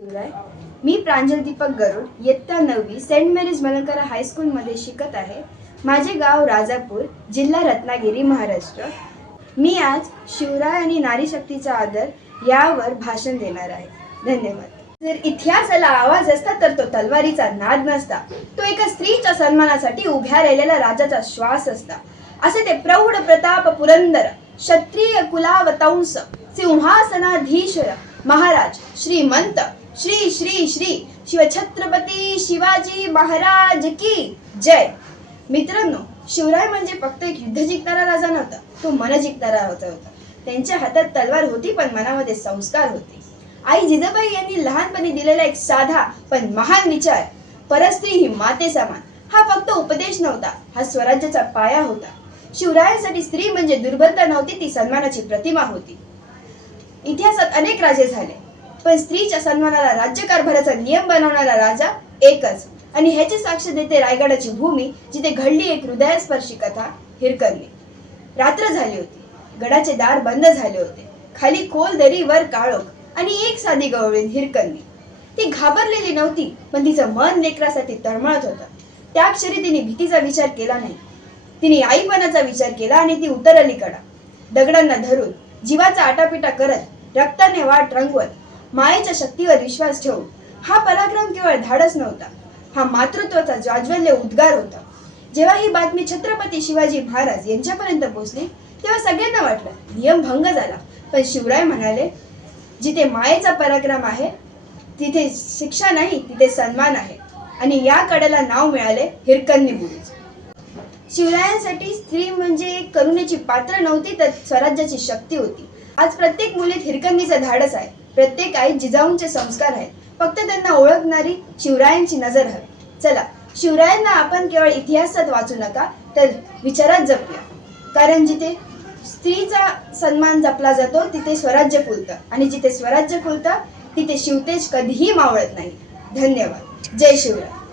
मी प्रांजल दीपक गरुड इयत्ता 9वी Saint marriage Malankara हायस्कूलमध्ये शिकत आहे. माझे गाव राजापूर, जिल्हा रत्नागिरी, महाराष्ट्र. मी आज शिवराय आणि नारी शक्तीचा आदर यावर भाषण देणार आहे. धन्यवाद. जर इतिहासाला आवाज असता तर तो तलवारीचा नाद नसता. तो एका स्त्रीच्या सन्मानासाठी उभ्या राहिलेला राजाचा श्वास असता. असे ते प्रौढ प्रताप पुरंदर क्षत्रिय कुलावतंस सिंहासनाधीश्वर महाराज श्रीमंत श्री श्री श्री शिवछत्रपती शिवाजी महाराज की जय. मित्रांनो, शिवराय म्हणजे फक्त एक युद्ध जिंकणारा राजा नव्हता, तो मन जिंकणारा राजा होता. त्यांच्या हातात तलवार होती पण मनामध्ये संस्कार होते. आई जिजाबाई यांनी लहानपणी दिलेला एक साधा पण महान विचार, परस्त्री ही माते समान, हा फक्त उपदेश नव्हता, हा स्वराज्याचा पाया होता. शिवरायांसाठी स्त्री म्हणजे दुर्बलता नव्हती, ती सन्मानाची प्रतिमा होती. इतिहासात अनेक राजे झाले, पण स्त्रीच्या सन्मानाला राज्यकारभाराचा नियम बनवणारा राजा एकच, आणि ह्याची साक्ष देते रायगडाची भूमी, जिथे घडली एक हृदयस्पर्शी कथा, हिरकणी. रात्र झाली होती, गडाचे दार बंद झाले होते. खाली खोल दरी, वर काळोख आणि एक साधी गवळीण हिरकणी. ती घाबरलेली नव्हती, पण तिचं मन लेकरासाठी तळमळत होतं. त्या क्षणी तिने भीतीचा विचार केला नाही, तिने आईपणाचा विचार केला आणि ती उतरली कडा. दगडांना धरून, जीवाचा आटापिटा करत, रक्ताने वाट रंगवत, मायेच्या शक्तीवर विश्वास ठेवून. हा पराक्रम केवळ धाडस नव्हता, हा मातृत्वाचा जाज्वल्य उद्गार होता. जेव्हा ही बातमी छत्रपती शिवाजी महाराज यांच्यापर्यंत पोहोचली, तेव्हा सगळ्यांना वाटलं नियम भंग झाला. पण शिवराय म्हणाले, जिथे मायेचा पराक्रम आहे तिथे शिक्षा नाही, तिथे सन्मान आहे. आणि या कड्याला नाव मिळाले हिरकणी बुरुज. शिवरायांसाठी स्त्री म्हणजे एक करुणेची पात्र नव्हती, तर स्वराज्याची शक्ती होती. आज प्रत्येक मुलीत हिरकणीचं धाडस आहे, प्रत्येक आई जिजाऊंचे संस्कार आहेत. फक्त त्यांना ओळखणारी शिवरायांची नजर हवी. चला, शिवरायांना आपण केवळ इतिहासात वाचू नका, तर विचारात जपूया. कारण जिथे स्त्रीचा सन्मान जपला जातो तिथे स्वराज्य फुलतं, आणि जिथे स्वराज्य फुलतं तिथे शिवतेज कधीही मावळत नाही. धन्यवाद. जय शिवराय.